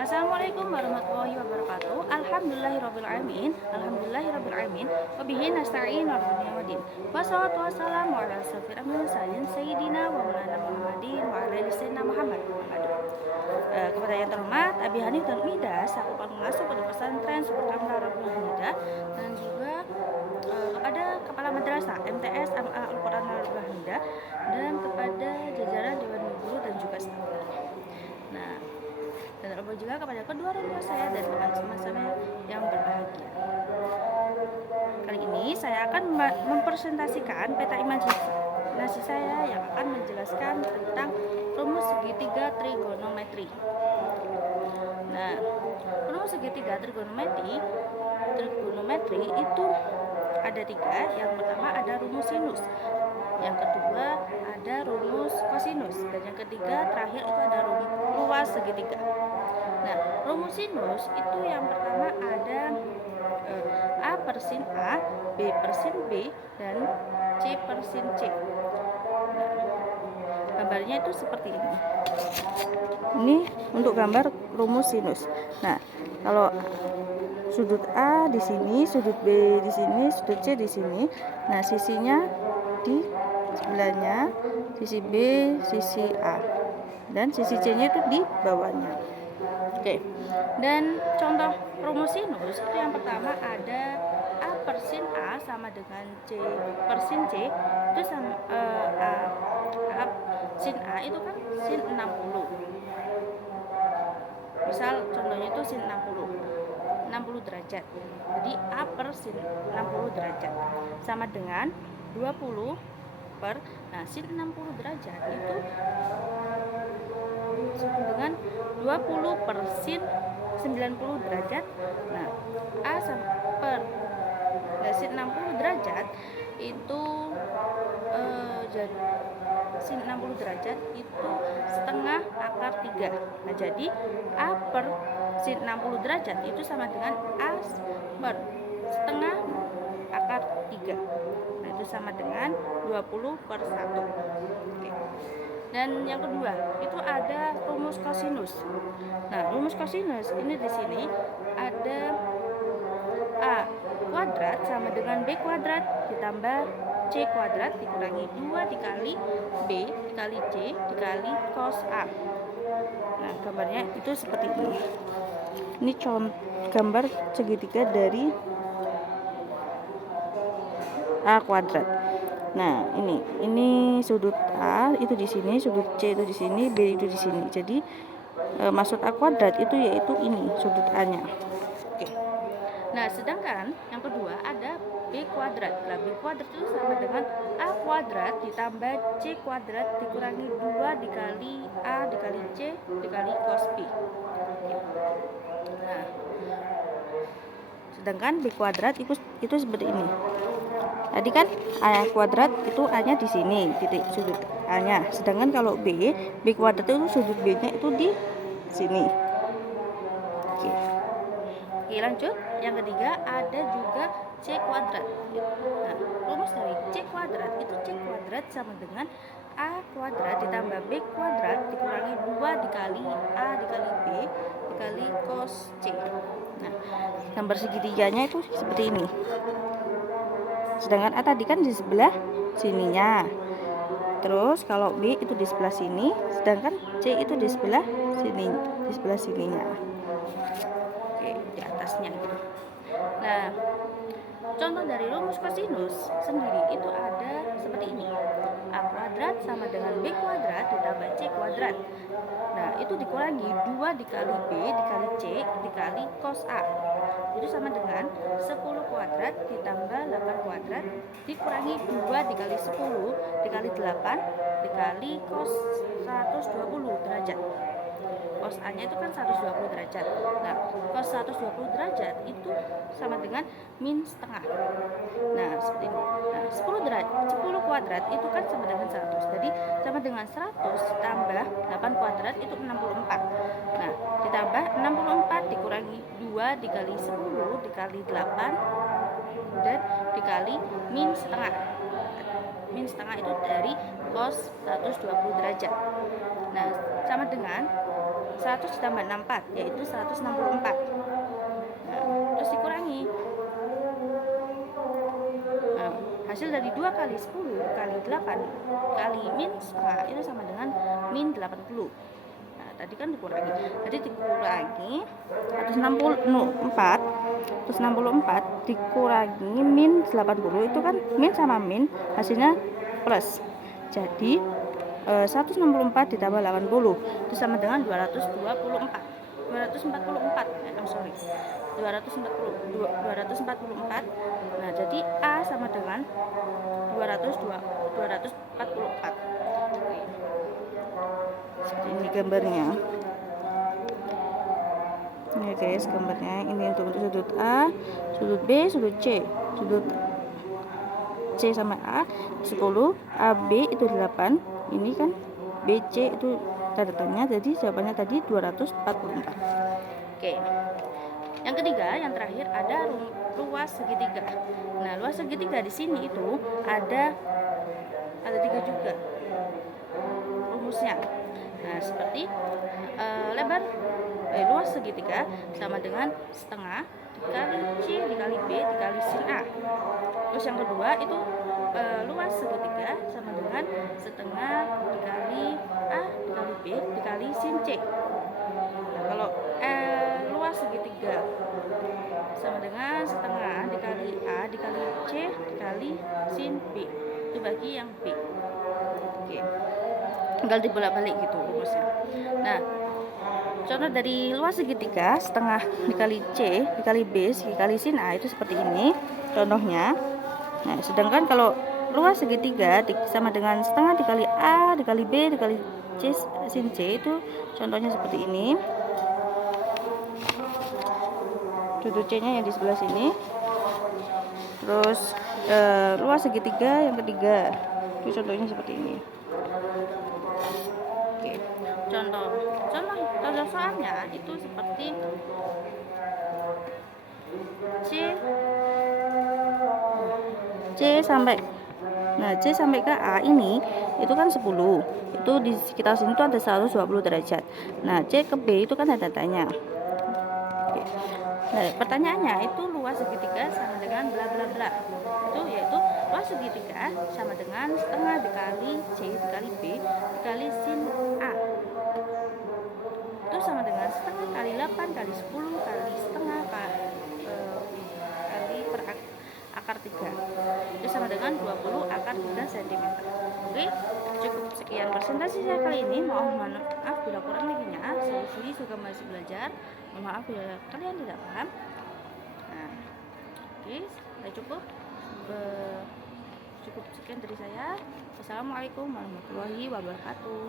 Assalamualaikum warahmatullahi wabarakatuh. Alhamdulillahirabbil alamin. Wa bihi nasta'in wa dunya waddin. Wassalatu wassalamu ala asyrofil mursalin sayyidina wa maulana Muhammadin wa ala ali sayyidina Muhammad. Kepada yang terhormat Abi Hanif dan Midas, aku pengasuh Pondok Pesantren Super Kamlar Rabbul Hamida, dan juga kepada Kepala Madrasah MTS MA Al-Quran Rabbul Hamida, dan kepada jajaran Dewan Guru dan juga staf. Nah, dan terlebih juga kepada kedua orang tua saya dan teman-teman saya yang berbahagia. Kali ini saya akan mempresentasikan peta imajinasi saya yang akan menjelaskan tentang rumus segitiga trigonometri. Nah, rumus segitiga trigonometri itu ada tiga. Yang pertama ada rumus sinus, yang kedua ada rumus kosinus, dan yang ketiga terakhir itu ada ruas segitiga. Nah, rumus sinus itu yang pertama ada A per sin A, B per sin B, dan C per sin C. Nah, gambarnya itu seperti ini. Ini untuk gambar rumus sinus. Nah, kalau sudut A di sini, sudut B di sini, sudut C di sini. Nah, sisinya di sebelahnya, sisi B, sisi A, dan sisi C-nya itu di bawahnya. Oke. Dan contoh rumus sinus itu yang pertama ada A per sin A sama dengan C per sin C. Itu sama A sin A itu kan sin 60. Misal contohnya itu sin 60 derajat. Jadi A per sin 60 derajat sama dengan 20 per, nah sin 60 derajat itu sama dengan 20 per sin 90 derajat. Nah, A sama per sin 60 derajat itu jadi sin 60 derajat itu setengah akar 3. Nah, jadi A per sin 60 derajat itu sama dengan A per setengah akar 3. Nah, itu sama dengan 20 per 1. Oke. Dan yang kedua itu ada rumus kosinus. Nah, rumus kosinus ini di sini ada A kuadrat sama dengan B kuadrat ditambah C kuadrat dikurangi 2 dikali B dikali C dikali cos A. Nah, gambarnya itu seperti ini. Ini gambar segitiga dari A kuadrat. Nah, ini sudut A itu di sini, sudut C itu di sini, B itu di sini. Jadi maksud A kuadrat itu yaitu ini sudut A-nya. Oke. Nah, sedangkan yang kedua ada B kuadrat. Nah, B kuadrat itu sama dengan A kuadrat ditambah C kuadrat dikurangi 2 dikali A dikali C dikali cos B. Nah, sedangkan B kuadrat itu seperti ini. Tadi kan A kuadrat itu A-nya di sini, titik sudut A-nya. Sedangkan kalau B kuadrat itu sudut B-nya itu di sini. Oke. Oke, lanjut. Yang ketiga ada juga C kuadrat. Nah, rumus dari C kuadrat itu C kuadrat sama dengan A kuadrat ditambah B kuadrat dikurangi 2 dikali A dikali B dikali cos C. Nah, gambar segitiganya itu seperti ini. Sedangkan A tadi kan di sebelah sininya. Terus kalau B itu di sebelah sini, sedangkan C itu di sebelah sini, di sebelah sininya. Oke, di atasnya gitu. Nah, contoh dari rumus kosinus sendiri itu ada seperti ini. A kuadrat sama dengan B kuadrat ditambah C kuadrat. Nah, itu dikurangi 2 dikali B dikali C dikali cos A. Itu sama dengan 10 kuadrat ditambah 8 kuadrat dikurangi 2 dikali 10 dikali 8 dikali cos 120 derajat. Cos A-nya itu kan 120 derajat. Nah, cos 120 derajat itu sama dengan min setengah. Nah, seperti ini. Nah, 10 kuadrat itu kan sama dengan 100. Jadi sama dengan 100 tambah 8 kuadrat itu 64. Nah, ditambah 64 dikurangi 2 dikali 10 dikali 8 dan dikali min setengah. Min setengah itu dari cos 120 derajat. Nah, sama dengan 100 ditambah 64 yaitu 164. Nah, terus dikurangi. Nah, hasil dari 2 kali 10 kali 8 kali min setengah itu sama dengan min 80. Nah, tadi kan dikurangi. Jadi dikurangi 164 dikurangi min 80 itu kan min sama min hasilnya plus. Jadi 164 ditambah 80 itu sama dengan 244. 244. Nah, jadi A sama dengan 244. Seperti ini gambarnya. Ini guys gambarnya. Ini untuk sudut A, sudut B, sudut C. Sudut C sama A 10, AB itu 8. Ini kan BC itu tanda-tandanya, jadi jawabannya tadi 244. Oke. Yang ketiga, yang terakhir ada luas segitiga. Nah, luas segitiga di sini itu ada 3 juga rumusnya. Nah, seperti luas segitiga sama dengan setengah dikali C dikali B dikali sin A. Terus yang kedua itu luas segitiga sama dengan setengah dikali A dikali B dikali sin C. Nah, kalau luas segitiga sama dengan setengah dikali A dikali C dikali sin B, itu bagi yang B. Oke, tinggal dibolak-balik gitu rumusnya. Nah, contoh dari luas segitiga setengah dikali C dikali B dikali sin A itu seperti ini contohnya. Nah, sedangkan kalau luas segitiga sama dengan setengah dikali A dikali B dikali C sin C itu contohnya seperti ini. Sudut C nya yang di sebelah sini. Terus luas segitiga yang ketiga itu contohnya seperti ini. Oke, contoh soalnya itu seperti C sampai ke A ini itu kan 10. Itu di sekitar sini tuh ada 120 derajat. Nah, C ke B itu kan ada tanya. Oke. Nah, pertanyaannya itu luas segitiga sama dengan bla bla bla. Itu yaitu luas segitiga sama dengan setengah dikali C dikali B dikali sin A. Itu sama dengan setengah kali 8 kali 10 kali setengah kali per akar 3. Itu sama dengan 20 akar 3 cm. Oke, cukup sekian presentasi saya kali ini. Mohon maaf bila kurang lebihnya. Saya sendiri juga masih belajar. Mohon maaf bila kalian tidak paham. Nah, oke, sudah cukup sekian dari saya. Wassalamualaikum warahmatullahi wabarakatuh.